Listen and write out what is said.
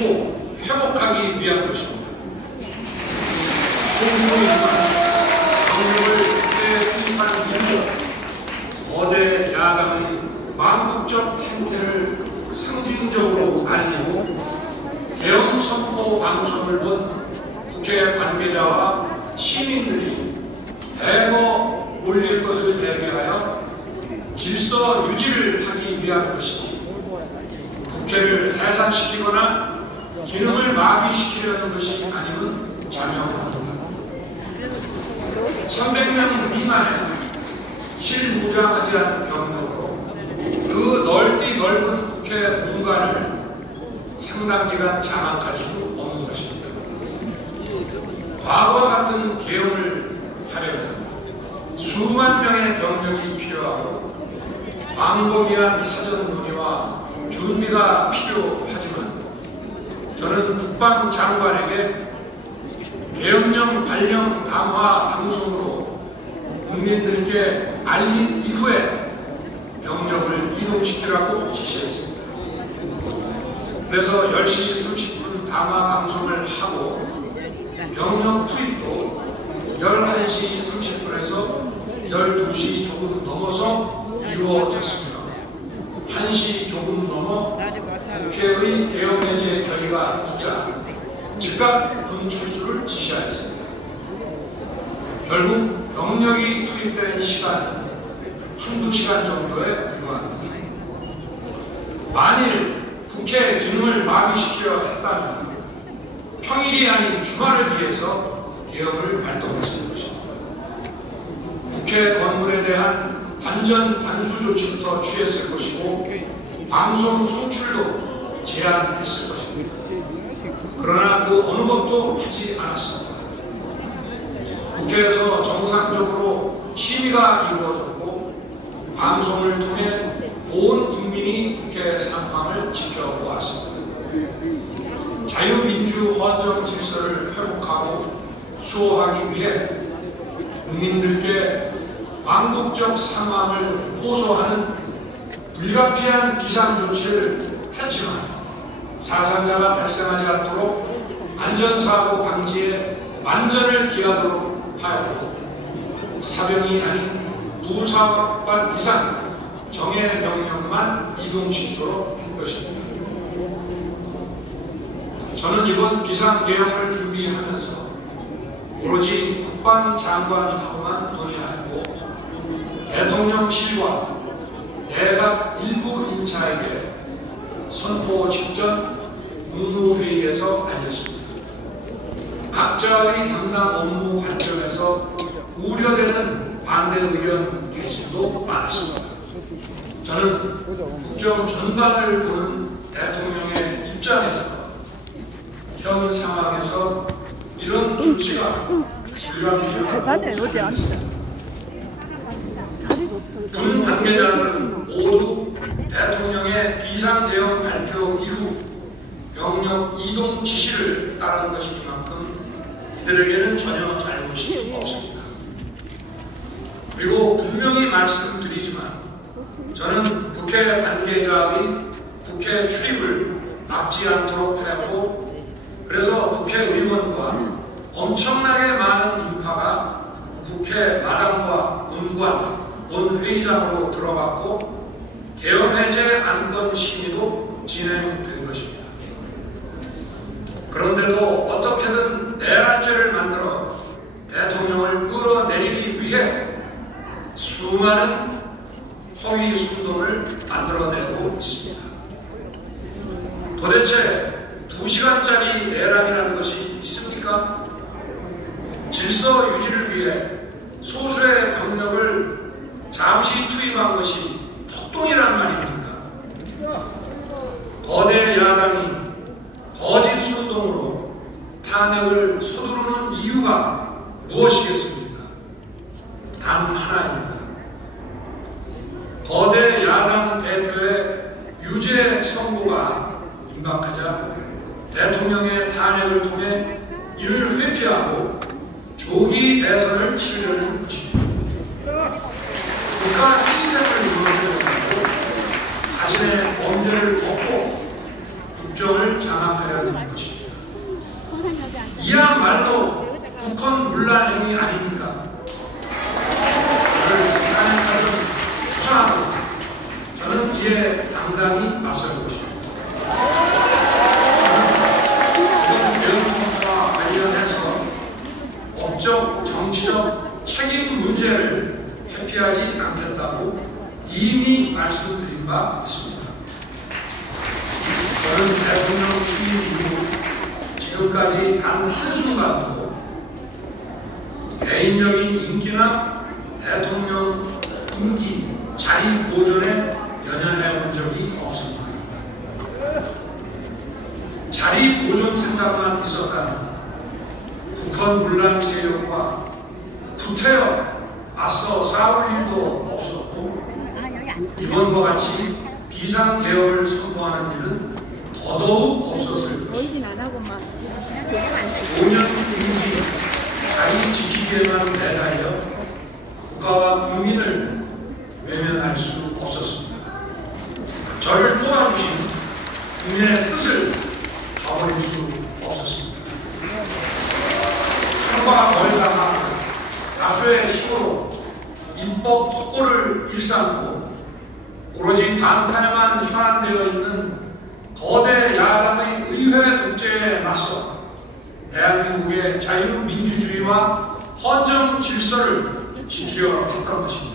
회복하기 위한 것입니다. 소수이지만 병력을 국회에 투입하는 이유로 거대 야당의 망국적 행태를 상징적으로 알리고 대응 선포 방송을 본 국회 관계자와 시민들이 대거 몰릴 것을 대비하여 질서 유지를 하기 위한 것이지 국회를 해산시키거나 기능을 마비시키려는 것이 아니면 자명합니다. 300명 미만의 실무장하지 않은 병력으로 그 넓은 국회 공간을 상당 기간 장악할 수 없는 것입니다. 과거와 같은 개혁을 하려면 수만 명의 병력이 필요하고 광범위한 사전 논의와 준비가 필요하지만 저는 국방장관에게 계엄령 발령 강화 방송으로 국민들께 알린 이후에 병력을 이동시키라고 지시했습니다. 그래서 10시 30분 담화 방송을 하고 병력 투입도 11시 30분에서 12시 조금 넘어서 이루어졌으며 1시 조금 넘어 국회의 개헌해제 결의가 있자 즉각 군 출수를 지시하였습니다. 결국 병력이 투입된 시간은 한두 시간 정도에 불과합니다. 만일 국회 기능을 마비시키려 했다면 평일이 아닌 주말을 기해서 개헌을 발동했을 것입니다. 국회 건물에 대한 단전 단수 조치부터 취했을 것이고 방송 송출도 제한했을 것입니다. 그러나 그 어느 것도 하지 않았습니다. 국회에서 정상적으로 심의가 이루어졌고 방송을 통해 온 국민이 국회 상황을 지켜보았습니다. 자유민주 헌정 질서를 회복하고 수호하기 위해 국민들께 왕국적 상황을 호소하는 불가피한 비상조치를 했지만 사상자가 발생하지 않도록 안전사고 방지에 만전을 기하도록 하였고 사병이 아닌 부사관 이상 정예 병력만 이동시키도록 한 것입니다. 저는 이번 비상계엄을 준비하면서 오로지 국방장관하고만 논의하였고 대통령실과 내각 일부 인사에게 선포 직전 국무회의에서 알렸습니다. 각자의 담당 업무 관점에서 우려되는 반대 의견 개진도 많았습니다. 저는 국정 전반을 보는 대통령의 입장에서 현 상황에서 이런 조치가 불가피하다고 군 관계자들은 모두 대통령의 비상대응 발표 이후 병력 이동 지시를 따른 것이니만큼 이들에게는 전혀 잘못이 없습니다. 그리고 분명히 말씀드리지만 저는 국회 관계자의 국회 출입을 막지 않도록 하였고 그래서 국회의원과 엄청나게 많은 인파가 국회 마당과 문관, 본회의장으로 들어갔고 계엄해제 안건 심의도 진행된 것입니다. 그런데도 어떻게든 내란죄를 만들어 대통령을 끌어내리기 위해 수많은 허위 순동을 만들어내고 있습니다. 도대체 2시간짜리 내란이라는 것이 있습니까? 질서 유지를 위해 소수의 병력을 잠시 투입한 것이 폭동이란 말입니까? 거대 야당이 거짓 선동으로 탄핵을 서두르는 이유가 무엇이겠습니까? 단 하나입니다. 거대 야당 대표의 유죄 선고가 임박하자 대통령의 탄핵을 통해 이를 회피하고 조기 대선을 치르려는 것입니다. 국가 시스템을 무너뜨리고 자신의 범죄를 덮고 국정을 장악하려는 포기하지 않겠다고 이미 말씀드린 바 있습니다. 저는 대통령 취임 이후 지금까지 단 한순간도 개인적인 인기나 대통령 임기 자리 보존에 연연해 온 적이 없습니다. 자리 보존 생각만 있었다면 북한 분란 세력과 붙어 맞서 싸울 일도 없었고 이번과 같이 비상개혁을 선포하는 일은 더더욱 없었을 것입니다. 5년 임기 자리 지키기에만 매달려 국가와 국민을 외면할 수 없었습니다. 저를 도와주신 국민의 뜻을 저버릴 수 없었습니다. 산과 멀다가 다수의 힘으로 입법 폭고를 일삼고 오로지 반탄에만 현안되어 있는 거대 야당의 의회 독재에 맞서 대한민국의 자유민주주의와 헌정 질서를 지키려 했던 것입니다.